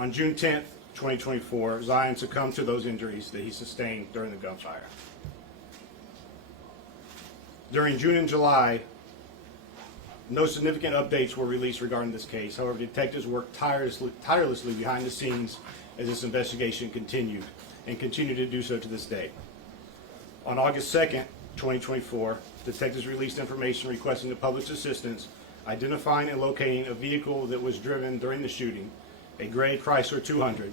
On June 10th, 2024, Zion succumbed to those injuries that he sustained during the gunfire. During June and July, no significant updates were released regarding this case. However, detectives worked tirelessly behind the scenes as this investigation continued and continue to do so to this day. On August 2nd, 2024, detectives released information requesting the public's assistance identifying and locating a vehicle that was driven during the shooting, a gray Chrysler 200.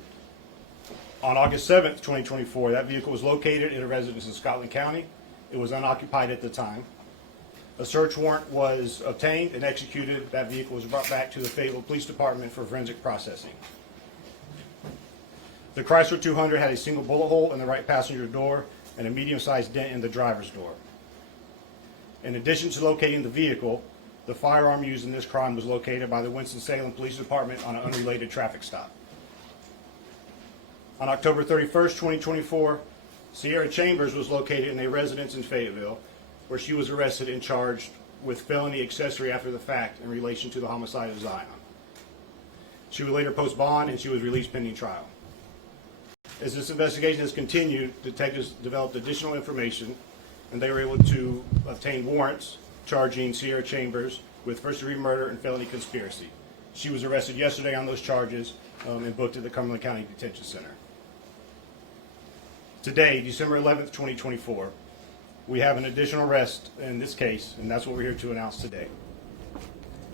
On August 7th, 2024, that vehicle was located at a residence in Scotland County. It was unoccupied at the time. A search warrant was obtained and executed. That vehicle was brought back to the Fayetteville Police Department for forensic processing. The Chrysler 200 had a single bullet hole in the right passenger door and a medium-sized dent in the driver's door. In addition to locating the vehicle, the firearm used in this crime was located by the Winston-Salem Police Department on an unrelated traffic stop. On October 31st, 2024, Sierra Chambers was located in a residence in Fayetteville, where she was arrested and charged with felony accessory after the fact in relation to the homicide of Zion. She would later post bond and she was released pending trial. As this investigation has continued, detectives developed additional information and they were able to obtain warrants charging Sierra Chambers with first-degree murder and felony conspiracy. She was arrested yesterday on those charges and booked at the Cumberland County Detention Center. Today, December 11th, 2024, we have an additional arrest in this case, and that's what we're here to announce today.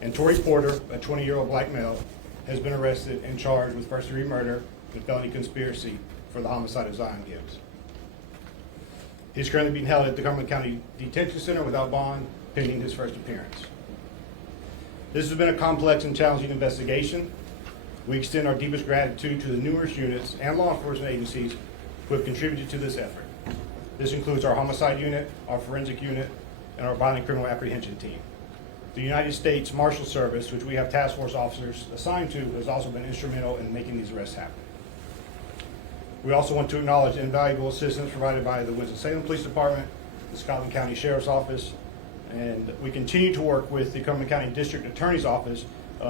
And Tory Porter, a 20-year-old black male, has been arrested and charged with first-degree murder and felony conspiracy for the homicide of Zion Gibbs. He's currently being held at the Cumberland County Detention Center without bond, pending his first appearance. This has been a complex and challenging investigation. We extend our deepest gratitude to the numerous units and law enforcement agencies who have contributed to this effort. This includes our homicide unit, our forensic unit, and our violent criminal apprehension team. The United States Marshal Service, which we have task force officers assigned to, has also been instrumental in making these arrests happen. We also want to acknowledge invaluable assistance provided by the Winston-Salem Police Department, the Scotland County Sheriff's Office, and we continue to work with the Cumberland County District Attorney's Office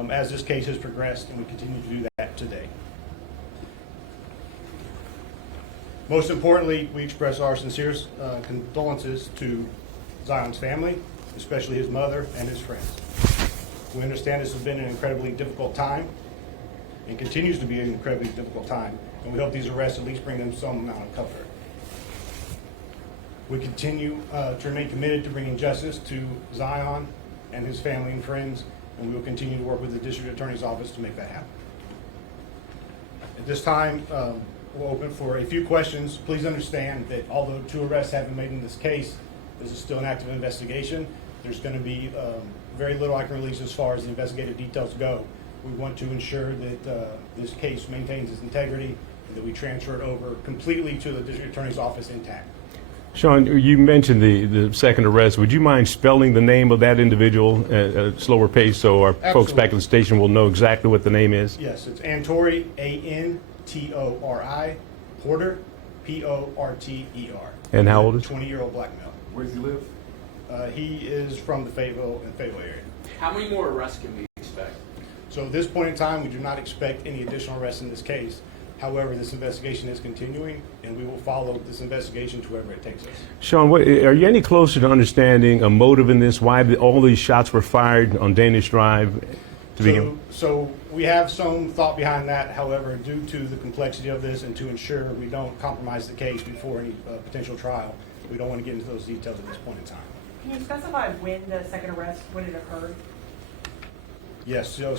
as this case has progressed, and we continue to do that today. Most importantly, we express our sincerest condolences to Zion's family, especially his mother and his friends. We understand this has been an incredibly difficult time and continues to be an incredibly difficult time, and we hope these arrests at least bring them some amount of comfort. We continue to remain committed to bringing justice to Zion and his family and friends, and we will continue to work with the District Attorney's Office to make that happen. At this time, we'll open for a few questions. Please understand that although 2 arrests have been made in this case, this is still an active investigation. There's going to be very little I can release as far as the investigative details go. We want to ensure that this case maintains its integrity and that we transfer it over completely to the District Attorney's Office intact. Sean, you mentioned the second arrest. Would you mind spelling the name of that individual at a slower pace so our Absolutely. folks back at the station will know exactly what the name is? Yes, it's Antori, A-N-T-O-R-I, Porter, P-O-R-T-E-R. And how old is he? 20-year-old black male. Where does he live? He is from the Fayetteville area. How many more arrests can we expect? So at this point in time, we do not expect any additional arrests in this case. However, this investigation is continuing, and we will follow this investigation to wherever it takes us. Sean, are you any closer to understanding a motive in this? Why all these shots were fired on Danish Drive to begin? So we have some thought behind that. However, due to the complexity of this and to ensure we don't compromise the case before any potential trial, we don't want to get into those details at this point in time. Can you specify when the second arrest, when it occurred? Yes, so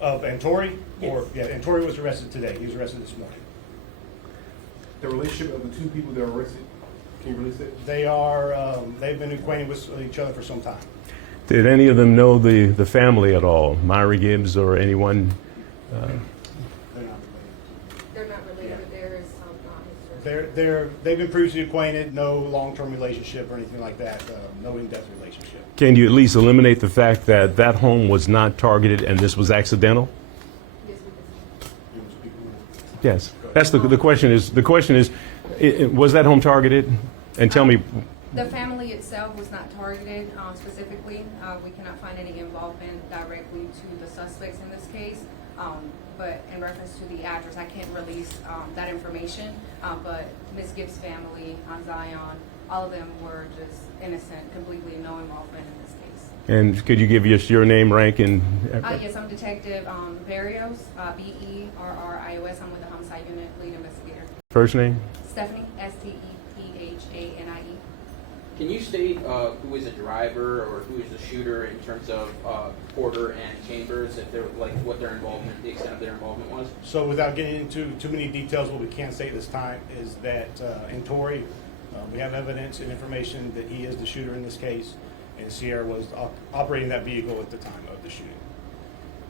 of Antori? Yes. Antori was arrested today. He was arrested this morning. The relationship of the 2 people that are arrested, can you release it? They've been acquainted with each other for some time. Did any of them know the family at all? Myra Gibbs or anyone? They're not related. They're not related, but there is not history. They've been previously acquainted, no long-term relationship or anything like that, no in-depth relationship. Can you at least eliminate the fact that that home was not targeted and this was accidental? Yes, we can. You want to speak more? Yes. That's the question is, was that home targeted? And tell me. The family itself was not targeted specifically. We cannot find any involvement directly to the suspects in this case. but in reference to the address, I can't release that information. But Ms. Gibbs' family, Zion, all of them were just innocent, completely no involvement in this case. And could you give us your name, rank, and Yes, I'm Detective Barrios, Berrios. I'm with the Homicide Unit, lead investigator. first name? Stephanie, Stephanie. Can you state who is a driver or who is the shooter in terms of Porter and Chambers, if they're like what their involvement, the extent of their involvement was? So without getting into too many details, what we can say at this time is that in Tory, we have evidence and information that he is the shooter in this case, and Sierra was operating that vehicle at the time of the shooting.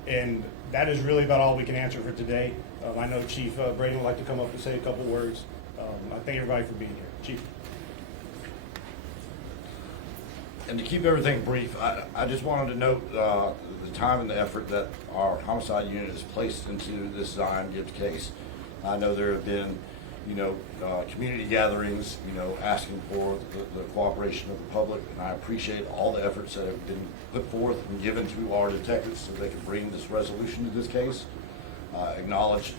And that is really about all we can answer for today. I know Chief Braden would like to come up and say a couple words. I thank everybody for being here. Chief. And to keep everything brief, I just wanted to note the time and the effort that our homicide unit has placed into this Zion Gibbs case. I know there have been, community gatherings, asking for the cooperation of the public, and I appreciate all the efforts that have been put forth and given to our detectives so they can bring this resolution to this case. I acknowledge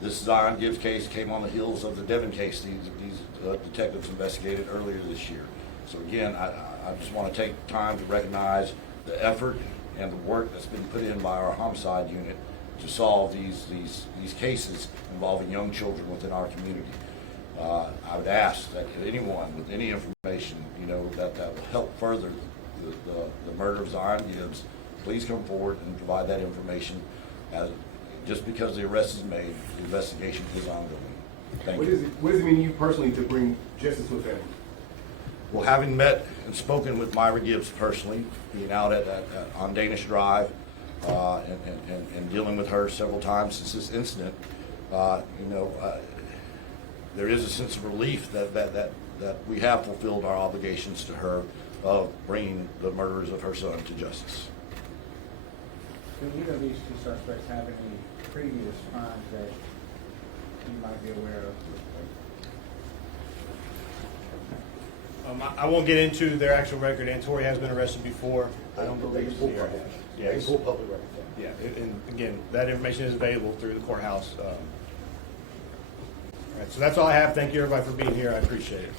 this Zion Gibbs case came on the heels of the Devon case these detectives investigated earlier this year. So again, I just want to take time to recognize the effort and the work that's been put in by our homicide unit to solve these cases involving young children within our community. I would ask that anyone with any information, that will help further the murder of Zion Gibbs, please come forward and provide that information. Just because the arrest is made, the investigation is ongoing. Thank you. What does it mean to you personally to bring justice to a family? Well, having met and spoken with Myra Gibbs personally, being out on Danish Drive, and dealing with her several times since this incident, there is a sense of relief that we have fulfilled our obligations to her of bringing the murderers of her son to justice. Do either of these two suspects have any previous crimes that you might be aware of? I won't get into their actual record, and Tory has been arrested before. I don't believe Sierra has. Yes. public record. Yeah, and again, that information is available through the courthouse. All right, so that's all I have. Thank you, everybody, for being here. I appreciate it.